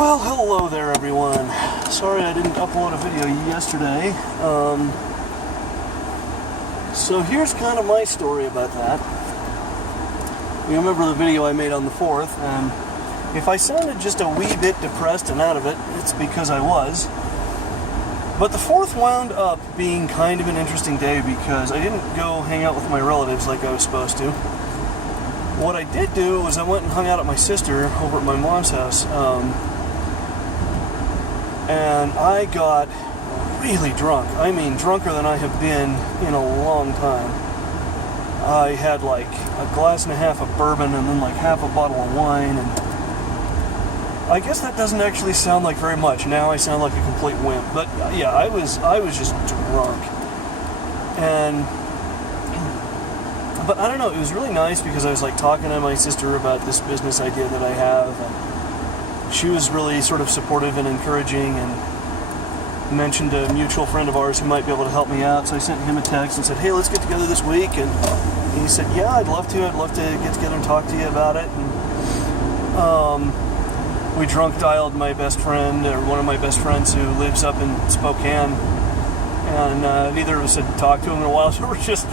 Well, hello there everyone. Sorry I didn't upload a video yesterday. So here's kind of my story about that. You remember the video I made on the 4th, and if I sounded just a wee bit depressed and out of it, it's because I was. But the 4th wound up being kind of an interesting day because I didn't go hang out with my relatives like I was supposed to. What I did do was I went and hung out at my sister over at my mom's house. And I got really drunk. I mean, drunker than I have been in a long time. I had like a glass and a half of bourbon and then like half a bottle of wine, and I guess that doesn't actually sound like very much. Now I sound like a complete wimp. But yeah, I was just drunk. But I don't know, it was really nice because I was like talking to my sister about this business idea that I have, and she was really sort of supportive and encouraging, and mentioned a mutual friend of ours who might be able to help me out. So I sent him a text and said, hey, let's get together this week. And he said, yeah, I'd love to get together and talk to you about it. And we drunk dialed my best friend, or one of my best friends who lives up in Spokane. And neither of us had talked to him in a while, so we just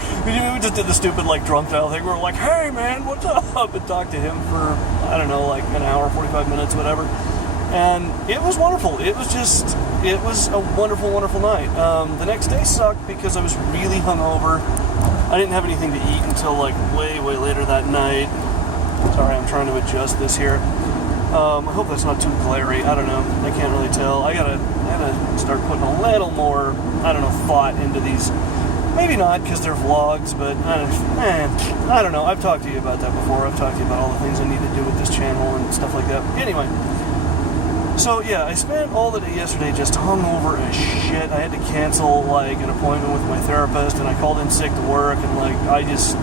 did the stupid like drunk dial thing. We were like, hey man, what's up? And talked to him for, I don't know, like an hour, 45 minutes, whatever. And it was wonderful. It was a wonderful, wonderful night. The next day sucked because I was really hungover. I didn't have anything to eat until like way, way later that night. Sorry, I'm trying to adjust this here. I hope that's not too glary. I don't know. I can't really tell. I gotta start putting a little more, I don't know, thought into these. Maybe not because they're vlogs, but I don't know. I've talked to you about that before. I've talked to you about all the things I need to do with this channel and stuff like that. Anyway, so yeah, I spent all the day yesterday just hungover as shit. I had to cancel like an appointment with my therapist, and I called in sick to work, and like I just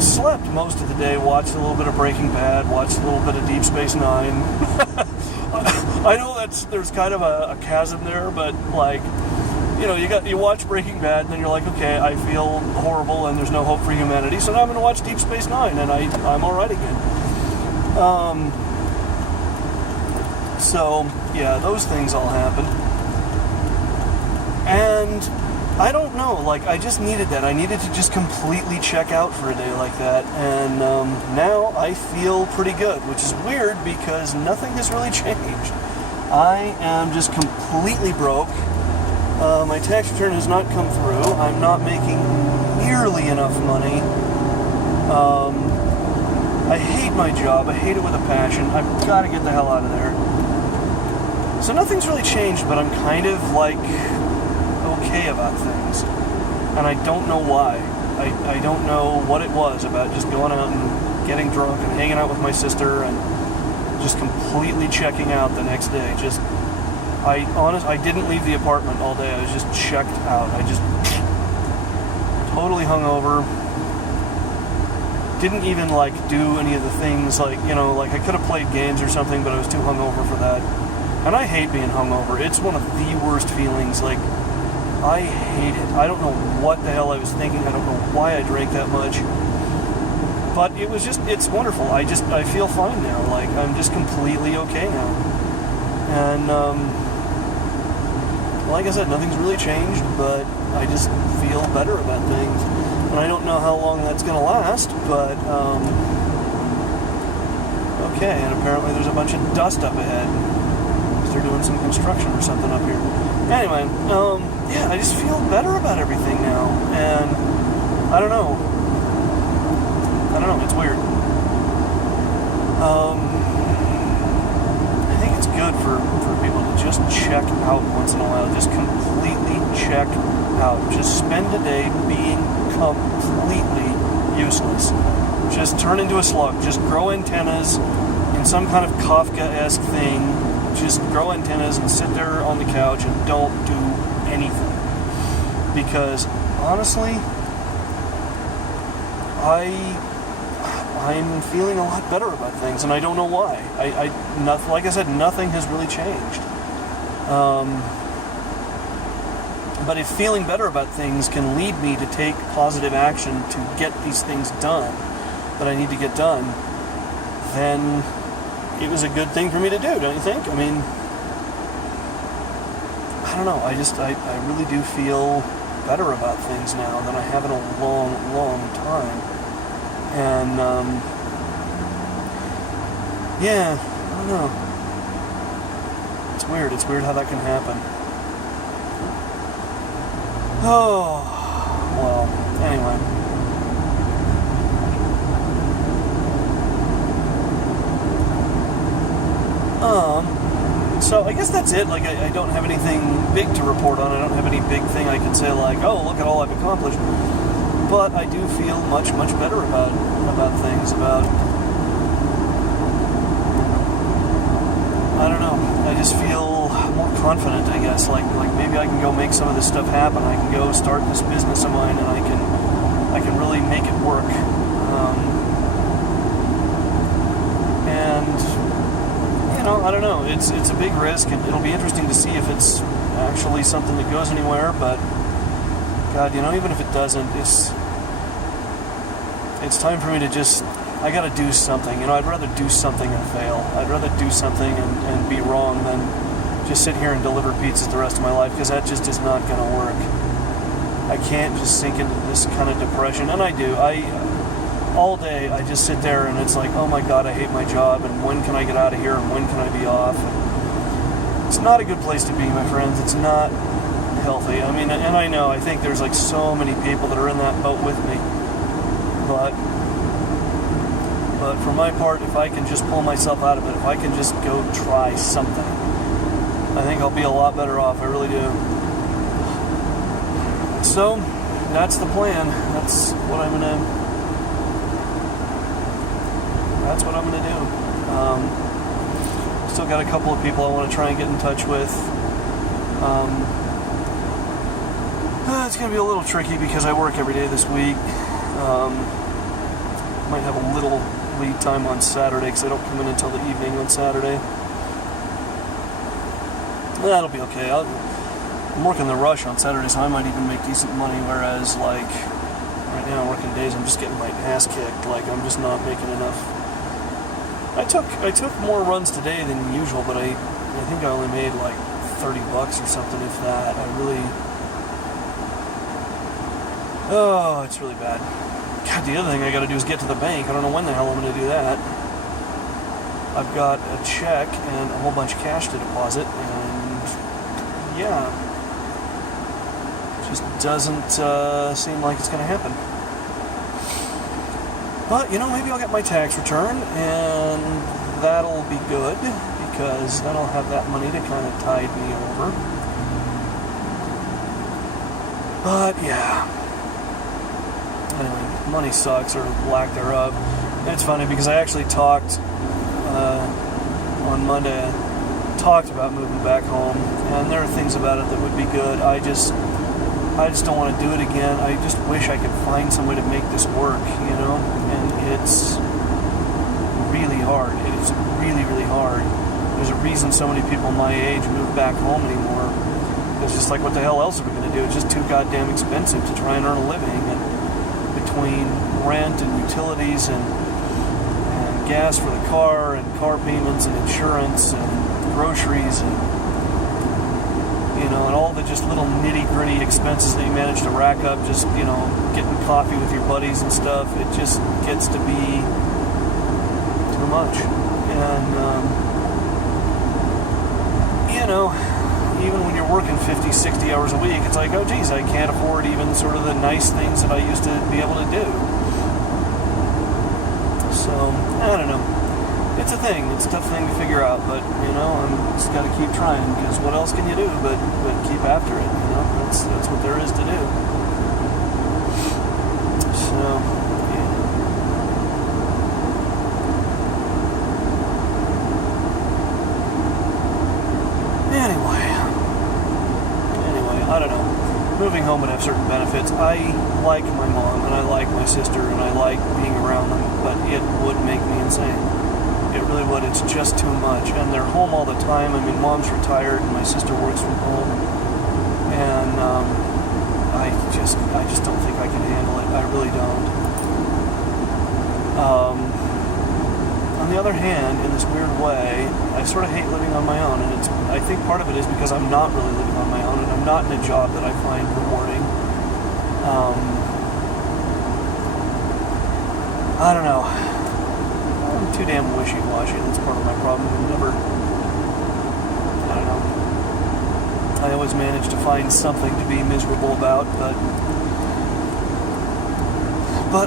slept most of the day, watched a little bit of Breaking Bad, watched a little bit of Deep Space Nine. I know there's kind of a chasm there, but like, you know, you watch Breaking Bad and then you're like, okay, I feel horrible and there's no hope for humanity, so now I'm going to watch Deep Space Nine and I'm alright again. So yeah, those things all happened. And I don't know, like, I just needed that. I needed to just completely check out for a day like that, and now I feel pretty good, which is weird because nothing has really changed. I am just completely broke. My tax return has not come through. I'm not making nearly enough money. I hate my job. I hate it with a passion. I've got to get the hell out of there. So nothing's really changed, but I'm kind of like okay about things, and I don't know why. I don't know what it was about just going out and getting drunk and hanging out with my sister and just completely checking out the next day. I didn't leave the apartment all day. I was just checked out. I just totally hungover. Didn't even like do any of the things, like, you know, like I could have played games or something, but I was too hungover for that. And I hate being hungover. It's one of the worst feelings. Like, I hate it. I don't know what the hell I was thinking. I don't know why I drank that much. But it's wonderful. I feel fine now. Like, I'm just completely okay now. And, like I said, nothing's really changed, but I just feel better about things. And I don't know how long that's going to last, but, okay. And apparently there's a bunch of dust up ahead. They're doing some construction or something up here. Anyway, yeah, I just feel better about everything now, and I don't know, it's weird. I think it's good for people to just check out once in a while, just completely check out, just spend a day being completely useless, just turn into a slug, just grow antennas in some kind of Kafka-esque thing. Just grow antennas and sit there on the couch and don't do anything. Because honestly, I'm feeling a lot better about things, and I don't know why. Like I said, nothing has really changed. But if feeling better about things can lead me to take positive action to get these things done that I need to get done, then it was a good thing for me to do, don't you think? I mean, I don't know. I really do feel better about things now than I have in a long, long time. And, yeah, I don't know. It's weird. It's weird how that can happen. Oh, well, anyway. So I guess that's it. Like, I don't have anything big to report on. I don't have any big thing I can say like, oh, look at all I've accomplished. But I do feel much, much better about things, I don't know. I just feel more confident, I guess. Like maybe I can go make some of this stuff happen. I can go start this business of mine, and I can really make it work. I don't know. It's a big risk, and it'll be interesting to see if it's actually something that goes anywhere. But God, even if it doesn't, it's time for me to just. I got to do something. I'd rather do something and fail. I'd rather do something and be wrong than just sit here and deliver pizzas the rest of my life, because that just is not going to work. I can't just sink into this kind of depression, and I do. All day, I just sit there and it's like, oh my God, I hate my job, and when can I get out of here, and when can I be off? And it's not a good place to be, my friends. It's not healthy. I mean, and I know, I think there's like so many people that are in that boat with me. But for my part, if I can just pull myself out of it, if I can just go try something, I think I'll be a lot better off. I really do. So, that's the plan. That's what I'm gonna do. Still got a couple of people I want to try and get in touch with. It's going to be a little tricky because I work every day this week. Might have a little lead time on Saturday because I don't come in until the evening on Saturday. That'll be okay. I'm working the rush on Saturday, so I might even make decent money, whereas like right now working days, I'm just getting my ass kicked. Like, I'm just not making enough. I took more runs today than usual, but I think I only made like $30 or something, if that. It's really bad. God, the other thing I got to do is get to the bank. I don't know when the hell I'm going to do that. I've got a check and a whole bunch of cash to deposit, and yeah, it just doesn't seem like it's going to happen. But, maybe I'll get my tax return, and that'll be good, because then I'll have that money to kind of tide me over. But, yeah. Anyway, money sucks, or lack thereof. And it's funny, because I actually talked, on Monday, talked about moving back home, and there are things about it that would be good. I just don't want to do it again. I just wish I could find some way to make this work, and it's really hard. It is really, really hard. There's a reason so many people my age move back home anymore. It's just like, what the hell else are we going to do? It's just too goddamn expensive to try and earn a living, and between rent and utilities and gas for the car and car payments and insurance and groceries and and all the just little nitty-gritty expenses that you manage to rack up, just, getting coffee with your buddies and stuff, it just gets to be too much. And, even when you're working 50, 60 hours a week, it's like, oh, geez, I can't afford even sort of the nice things that I used to be able to do. So, I don't know. It's a thing. It's a tough thing to figure out, but, I'm just got to keep trying, because what else can you do but keep after it, That's what there is to do. So, yeah. Anyway, I don't know. Moving home would have certain benefits. I like my mom, and I like my sister, and I like being around them, but it would make me insane. It really would. It's just too much. And they're home all the time. I mean, mom's retired and my sister works from home. And I just don't think I can handle it. I really don't. I on the other hand, in this weird way, I sort of hate living on my own, and I think part of it is because I'm not really living on my own, and I'm not in a job that I find rewarding. I don't know. I'm too damn wishy-washy. That's part of my problem. I don't know. I always manage to find something to be miserable about, but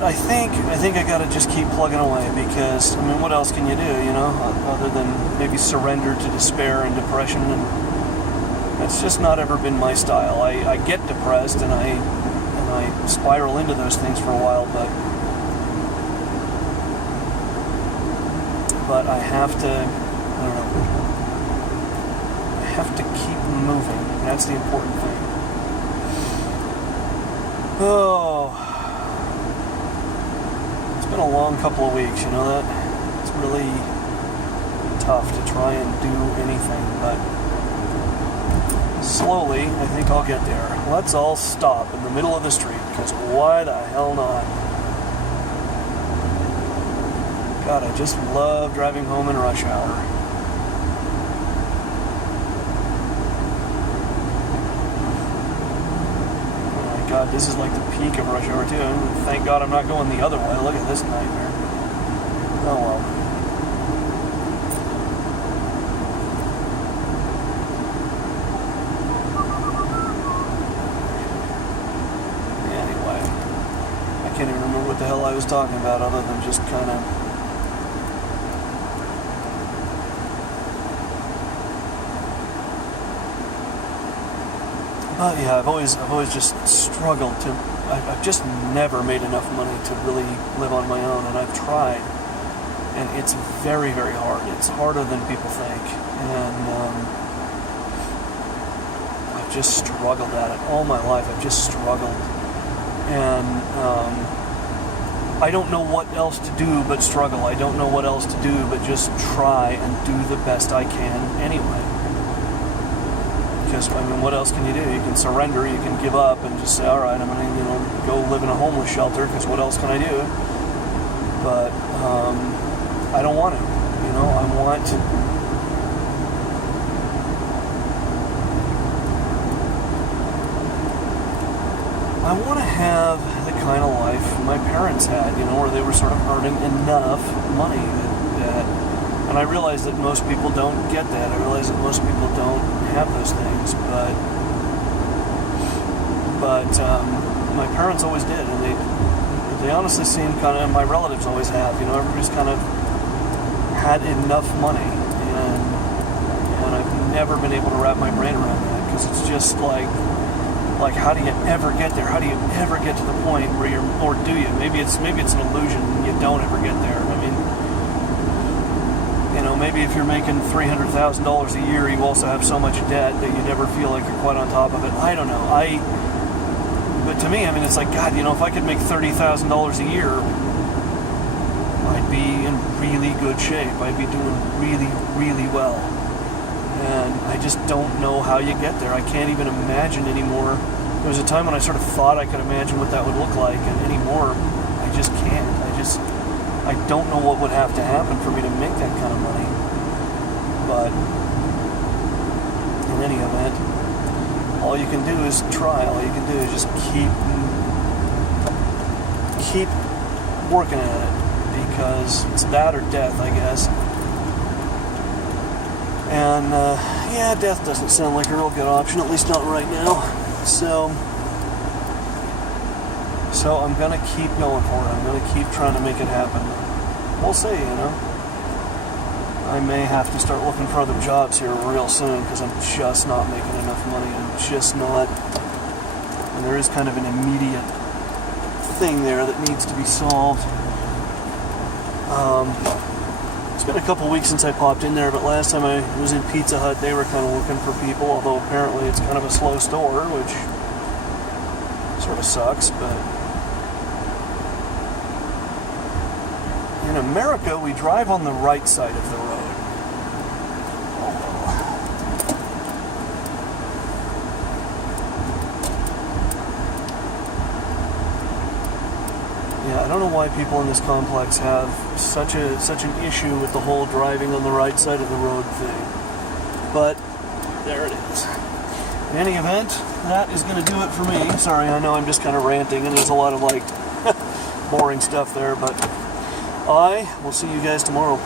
I think I gotta just keep plugging away, because, I mean, what else can you do, other than maybe surrender to despair and depression, and that's just not ever been my style. I get depressed and I spiral into those things for a while, but I have to, I have to keep moving. That's the important thing. Oh, it's been a long couple of weeks, you know that? It's really tough to try and do anything, but slowly, I think I'll get there. Let's all stop in the middle of the street, because why the hell not? God, I just love driving home in rush hour. Oh my God, this is like the peak of rush hour too. Thank God I'm not going the other way. Look at this nightmare. Oh well. Anyway, I can't even remember what the hell I was talking about, other than just kind of... Yeah, I've always just struggled to. I've just never made enough money to really live on my own, and I've tried, and it's very, very hard. It's harder than people think, and I've just struggled at it all my life. I've just struggled, and I don't know what else to do but struggle. I don't know what else to do but just try and do the best I can anyway. Because, I mean, what else can you do? You can surrender, you can give up, and just say, all right, I'm going to, go live in a homeless shelter, because what else can I do? But I don't want to. I want to have the kind of life my parents had, where they were sort of earning enough money that and I realize that most people don't get that. I realize that most people don't have those things, but my parents always did, and they honestly seem kind of, and my relatives always have. Everybody's kind of had enough money, and I've never been able to wrap my brain around that, because it's just like how do you ever get there? How do you ever get to the point where or do you? Maybe it's an illusion. You don't ever get there. I mean, maybe if you're making $300,000 a year, you also have so much debt that you never feel like you're quite on top of it. I don't know. But to me, I mean, it's like, God, if I could make $30,000 a year, I'd be in really good shape. I'd be doing really, really well. And I just don't know how you get there. I can't even imagine anymore. There was a time when I sort of thought I could imagine what that would look like, and anymore, I just can't. I don't know what would have to happen for me to make that kind of money. But in any event, all you can do is try. All you can do is just keep working at it, because it's that or death, I guess. And death doesn't sound like a real good option, at least not right now. So I'm going to keep going for it. I'm going to keep trying to make it happen. We'll see, I may have to start looking for other jobs here real soon, because I'm just not making enough money. I'm just not. And there is kind of an immediate thing there that needs to be solved. It's been a couple weeks since I popped in there, but last time I was in Pizza Hut, they were kind of looking for people, although apparently it's kind of a slow store, which sort of sucks, but in America, we drive on the right side of the road. Yeah, I don't know why people in this complex have such an issue with the whole driving on the right side of the road thing. But there it is. In any event, that is going to do it for me. Sorry, I know I'm just kind of ranting and there's a lot of like boring stuff there, but I will see you guys tomorrow.